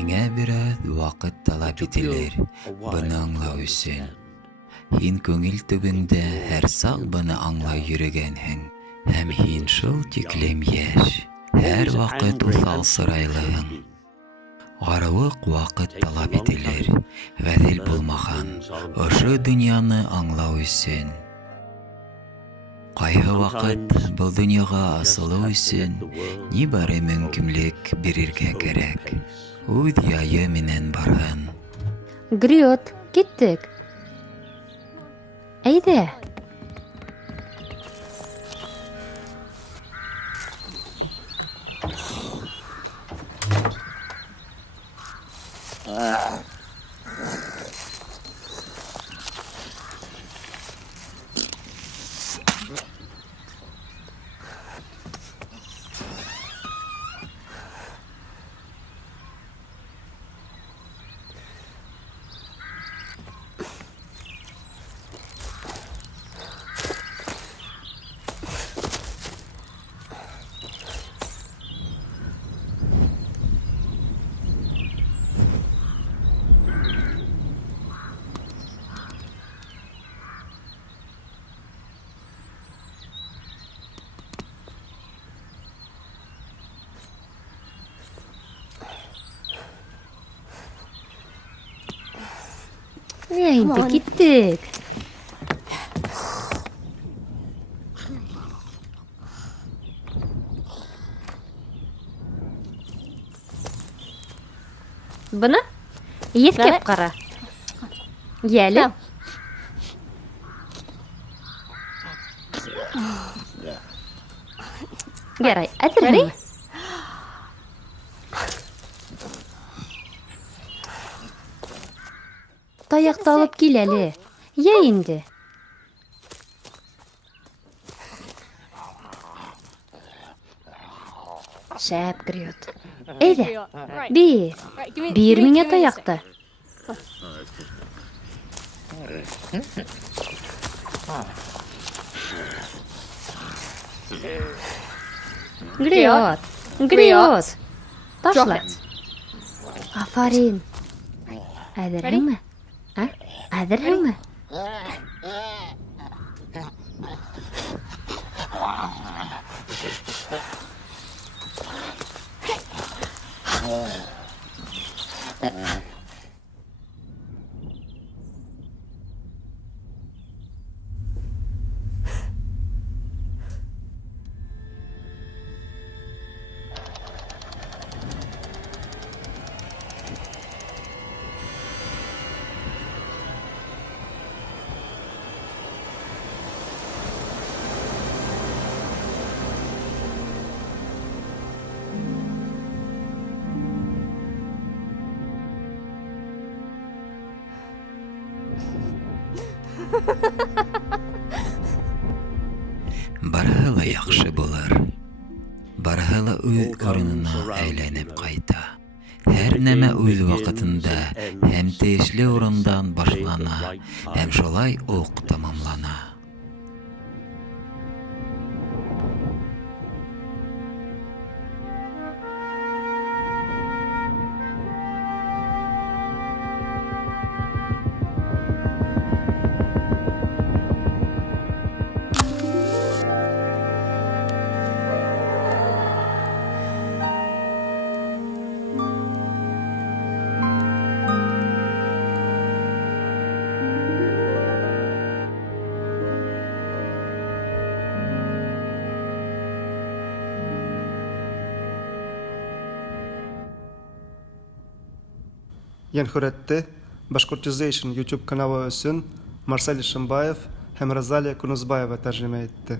Миңә biraz вакыт талап ителер буны аңлау өчен. Һин күңел төбендә һәр сак буны аңлай йөргәнһең. Һәм һин шул тиклем яшь. Һәр вакыт усал сырайлыһың. Арыуык вакыт талап ителер, гадел булмаган, ошо дөньяны аңлау өчен. Кайгы вакыт был дөньяга асылу өчен нибары мөмкинлек бирергә кирәк. Үз яйы менән барган. Гриот, киттек. Әйдә. Инде киттек. Быны ескеп кара. Яле. Ярай, әзерме? Таякты алып кил әле. Я инде. Шәп Гриот. Әйдә, бир миңа таякты. Гриот, Гриот. Ташла. Афарин. Әзерме? Әзерме? Барыһы ла яхшы булыр. Барыһы ла үз урынына әйләнеп кайта. Һәр нәмә үз вакытында һәм тиешле урындан башлана, һәм шулай ук тамамлана. Янхуретте Башкортизation YouTube каналы өсөн Марсель Шимбаев һәм Розалия Кунузбаева тәрҗемә итте.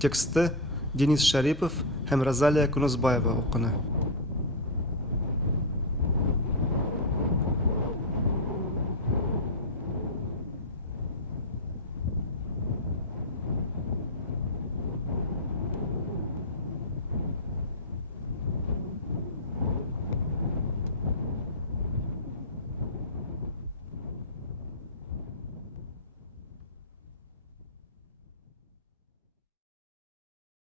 Тексты Денис Шарипов һәм Розалия Кунузбаева укыны.